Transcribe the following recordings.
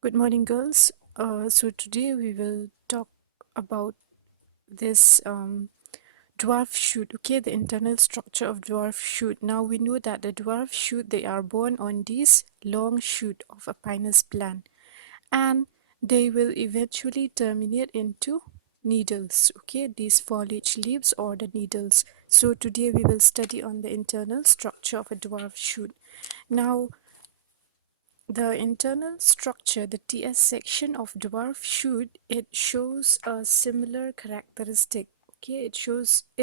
Good morning, girls. So today we will talk about this dwarf shoot. Okay, the internal structure of dwarf shoot. Now we know that the dwarf shoot, they are born on this long shoot of a pinus plant, and they will eventually terminate into needles. Okay, these foliage leaves or the needles. So today we will study on the internal structure of a dwarf shoot. Now the internal structure, the TS section of dwarf shoot, it shows a similar characteristic. Okay, it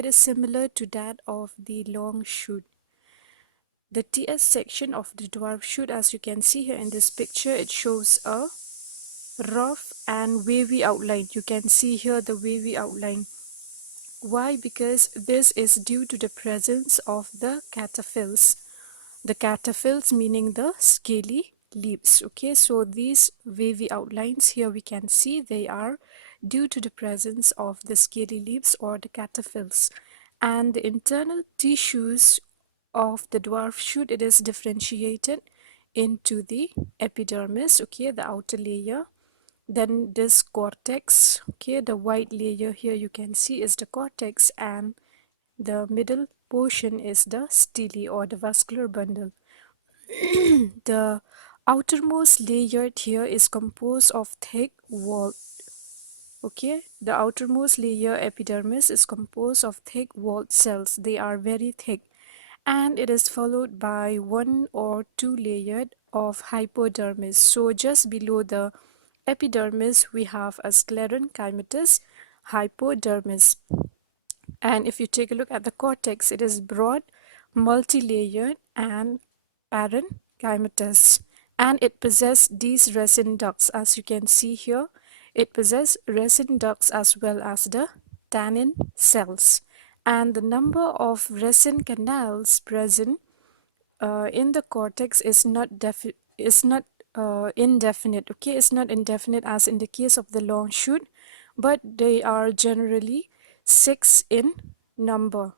is similar to that of the long shoot. The TS section of the dwarf shoot, as you can see here in this picture, it shows a rough and wavy outline. You can see here the wavy outline. Why? Because this is due to the presence of the cataphils. The cataphils meaning the scaly leaves. Okay, so these wavy outlines here we can see they are due to the presence of the scaly leaves or the cataphils. And the internal tissues of the dwarf shoot, it is differentiated into the epidermis, okay, the outer layer, then this cortex, okay, the white layer here you can see is the cortex, and the middle portion is the stele or the vascular bundle. The outermost layer here is composed of thick wall. Okay, the outermost layer epidermis is composed of thick walled cells. They are very thick, and it is followed by one or two layers of hypodermis. So just below the epidermis we have a sclerenchymatous hypodermis. And if you take a look at the cortex, it is broad, multi-layered, and parenchymatous. And it possesses these resin ducts, as you can see here. It possesses resin ducts as well as the tannin cells. And the number of resin canals present in the cortex is not indefinite. Okay, it's not indefinite as in the case of the long shoot, but they are generally 6 in number.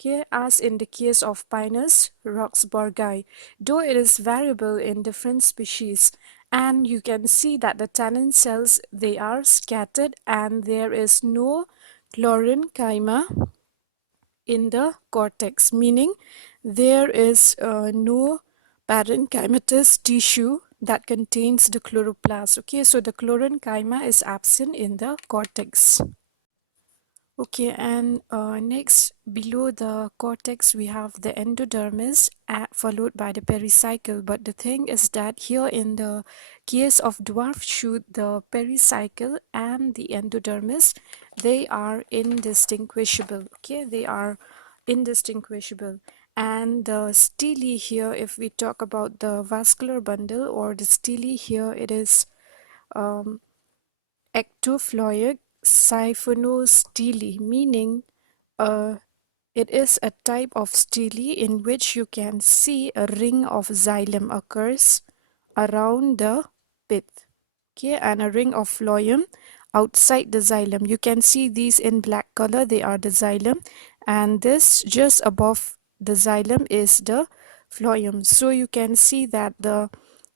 Okay, as in the case of Pinus roxburghi, though it is variable in different species. And you can see that the tannin cells, they are scattered and there is no chlorenchyma in the cortex, meaning there is no parenchymatous tissue that contains the chloroplast. Okay, so the chlorenchyma is absent in the cortex. Okay, and next below the cortex we have the endodermis followed by the pericycle. But the thing is that here in the case of dwarf shoot, the pericycle and the endodermis, they are indistinguishable. Okay, they are indistinguishable. And the stele here, if we talk about the vascular bundle or the stele here, it is um, ectofloic siphonostele, meaning uh, it is a type of stele in which you can see a ring of xylem occurs around the pith, okay, and a ring of phloem outside the xylem. You can see these in black color, they are the xylem, and this just above the xylem is the phloem. So you can see that the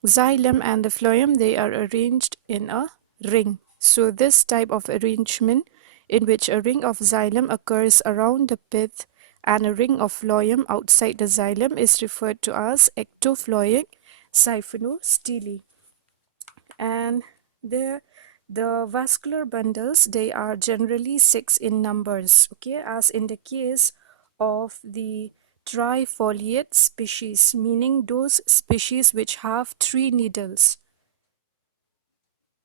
xylem and the phloem, they are arranged in a ring. So this type of arrangement in which a ring of xylem occurs around the pith and a ring of phloem outside the xylem is referred to as ectofloic siphonostele. And the vascular bundles, they are generally 6 in numbers, okay, as in the case of the trifoliate species, meaning those species which have 3 needles.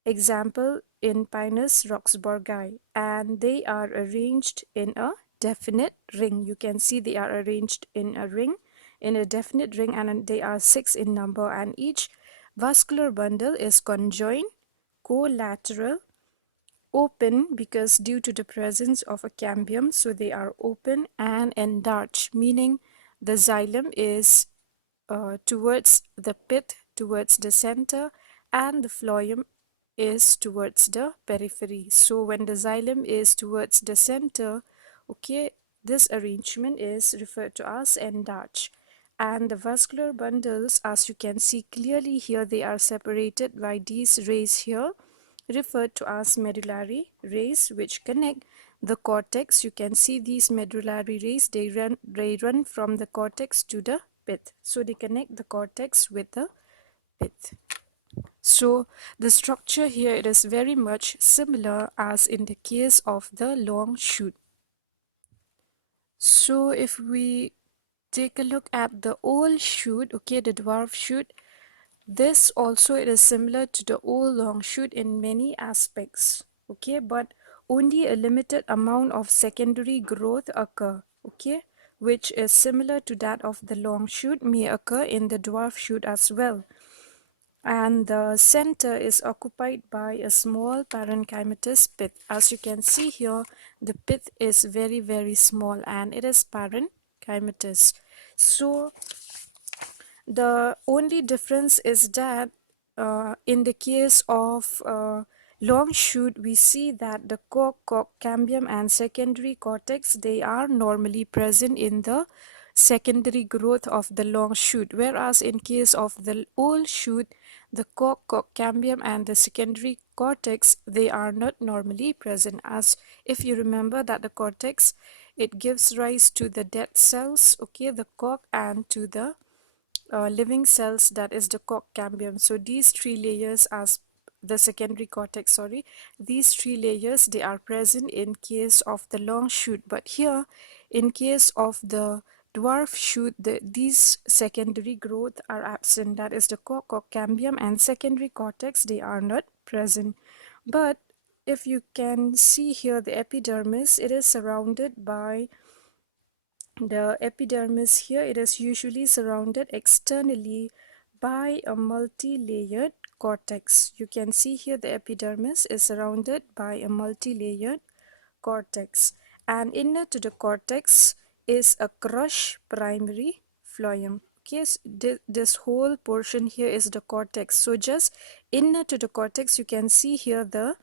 Example in Pinus roxburghi, and they are arranged in a definite ring. You can see they are arranged in a ring, in a definite ring, and they are 6 in number, and each vascular bundle is conjoined, collateral, open because due to the presence of a cambium, so they are open, and endarch, meaning the xylem is towards the pith, towards the center, and the phloem is towards the periphery. So when the xylem is towards the center, okay, this arrangement is referred to as endarch. And the vascular bundles, as you can see clearly here, they are separated by these rays here, referred to as medullary rays, which connect the cortex. You can see these medullary rays, they run from the cortex to the pith. So they connect the cortex with the pith. So the structure here, it is very much similar as in the case of the long shoot. So if we take a look at the old shoot, okay, the dwarf shoot, this also it is similar to the old long shoot in many aspects, okay, but only a limited amount of secondary growth occur, okay, which is similar to that of the long shoot may occur in the dwarf shoot as well. And the center is occupied by a small parenchymatous pith. As you can see here, the pith is very small and it is parenchymatous. So the only difference is that in the case of long shoot, we see that the cock, cambium and secondary cortex, they are normally present in the secondary growth of the long shoot, whereas in case of the old shoot, the cock, cambium and the secondary cortex, they are not normally present. As if you remember that the cortex, it gives rise to the dead cells, okay, the cock, and to the living cells, that is the cock cambium. So these three layers, as the secondary cortex, sorry, these three layers, they are present in case of the long shoot. But here in case of the dwarf shoot, these secondary growth are absent, that is the cock, cambium and secondary cortex, they are not present. But if you can see here, the epidermis, it is surrounded by the epidermis here, it is usually surrounded externally by a multi-layered cortex. You can see here the epidermis is surrounded by a multi-layered cortex, and inner to the cortex is a crush primary phloem. Okay, so this whole portion here is the cortex. So just inner to the cortex, you can see here the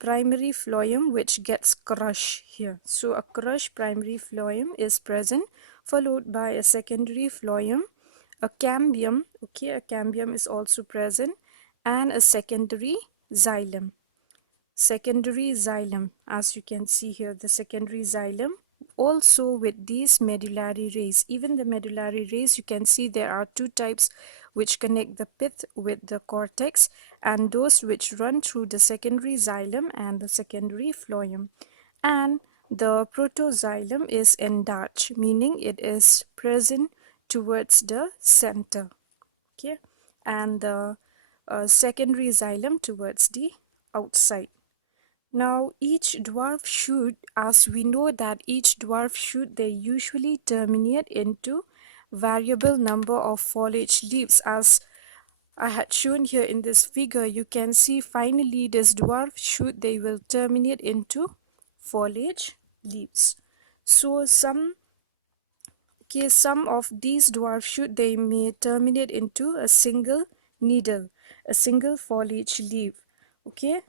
primary phloem which gets crushed here. So a crushed primary phloem is present, followed by a secondary phloem, a cambium, okay, a cambium is also present, and a secondary xylem. Secondary xylem, as you can see here, the secondary xylem also with these medullary rays. Even the medullary rays, you can see there are two types which connect the pith with the cortex, and those which run through the secondary xylem and the secondary phloem. And the protoxylem is enlarged, meaning it is present towards the center, okay, and the secondary xylem towards the outside. Now each dwarf shoot, as we know that each dwarf shoot, they usually terminate into variable number of foliage leaves. As I had shown here in this figure, you can see finally this dwarf shoot, they will terminate into foliage leaves. So some of these dwarf shoot, they may terminate into a single needle, a single foliage leaf, okay,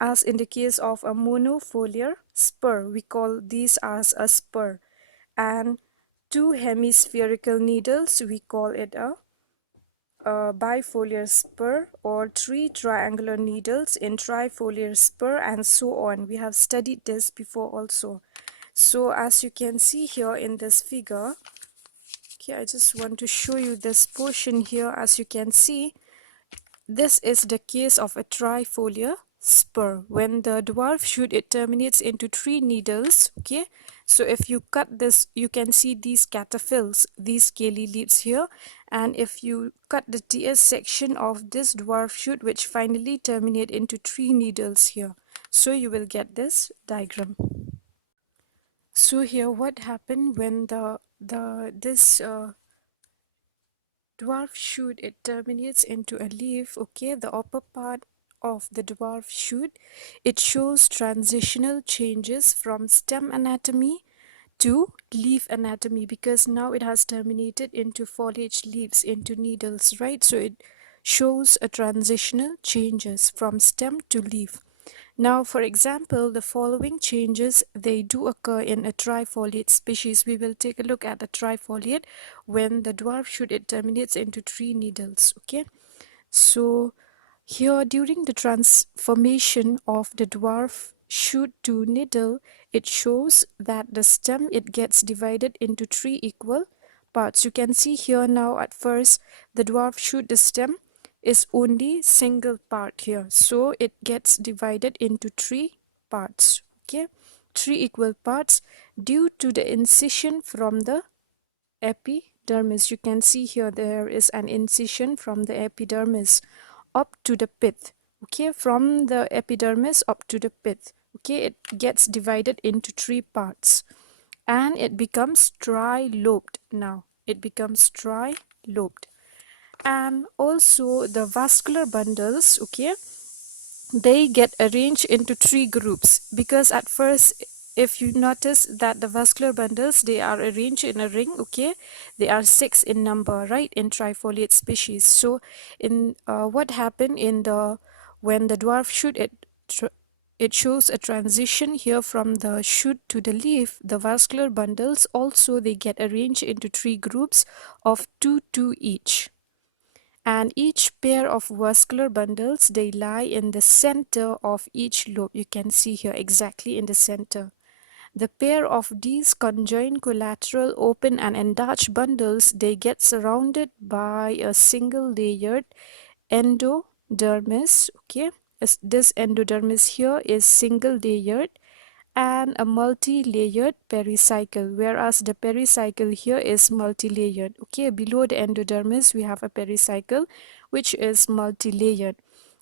as in the case of a monofoliar spur, we call these as a spur, and two hemispherical needles, we call it a bifoliar spur, or three triangular needles in trifoliar spur, and so on. We have studied this before also. So as you can see here in this figure, okay, I just want to show you this portion here. As you can see, this is the case of a trifoliar spur. When the dwarf shoot, it terminates into three needles, okay. So if you cut this, you can see these cataphils, these scaly leaves here, and if you cut the TS section of this dwarf shoot, which finally terminate into three needles here, so you will get this diagram. So here what happened when this dwarf shoot, it terminates into a leaf, okay, the upper part of the dwarf shoot, it shows transitional changes from stem anatomy to leaf anatomy, because now it has terminated into foliage leaves, into needles, right? So it shows a transitional changes from stem to leaf. Now, for example, the following changes, they do occur in a trifoliate species. We will take a look at the trifoliate when the dwarf shoot, it terminates into 3 needles. Okay, so here during the transformation of the dwarf shoot to needle, it shows that the stem, it gets divided into 3 equal parts. You can see here now at first the dwarf shoot, the stem is only single part here, so it gets divided into 3 parts. Okay, 3 equal parts due to the incision from the epidermis. You can see here there is an incision from the epidermis up to the pith. Okay, from the epidermis up to the pith. Okay, it gets divided into 3 parts and it becomes tri-lobed. Now it becomes tri-lobed. And also the vascular bundles, okay, they get arranged into 3 groups, because at first, if you notice that the vascular bundles, they are arranged in a ring. Okay, they are 6 in number, right, in trifoliate species. So in what happened in the when the dwarf shoot, it shows a transition here from the shoot to the leaf. The vascular bundles also, they get arranged into 3 groups of 2 each, and each pair of vascular bundles, they lie in the center of each lobe. You can see here exactly in the center. The pair of these conjoined collateral open and enlarged bundles, they get surrounded by a single layered endodermis. Okay, this endodermis here is single layered, and a multi-layered pericycle, whereas the pericycle here is multi-layered. Okay, below the endodermis we have a pericycle which is multi-layered,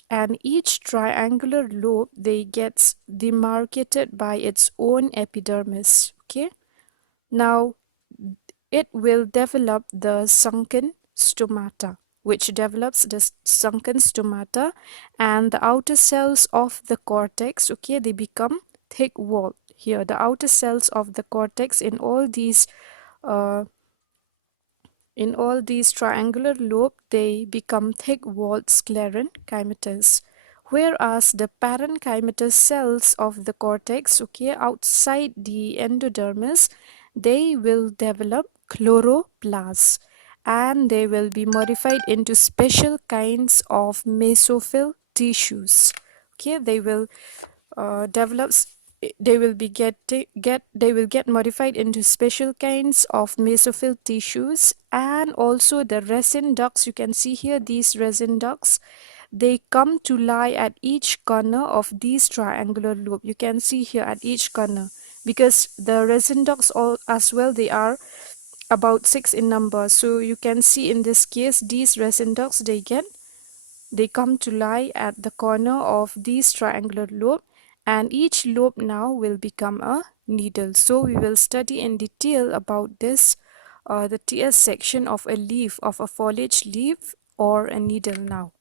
and each triangular lobe, they gets demarcated by its own epidermis. Okay, now it will develop the sunken stomata, which develops the sunken stomata, and the outer cells of the cortex, okay, they become thick walled. Here the outer cells of the cortex uh, in all these triangular lobe, they become thick walled sclerenchymatous, whereas the parenchymatous cells of the cortex, okay, outside the endodermis, they will develop chloroplasts, and they will be modified into special kinds of mesophyll tissues. Okay, they will develops they will be they will get modified into special kinds of mesophyll tissues. And also the resin ducts, you can see here these resin ducts, they come to lie at each corner of these triangular lobe. You can see here at each corner, because the resin ducts all as well, they are about 6 in number. So you can see in this case these resin ducts, they come to lie at the corner of these triangular lobe, and each lobe now will become a needle. So we will study in detail about this, the TS section of a leaf, of a foliage leaf or a needle now.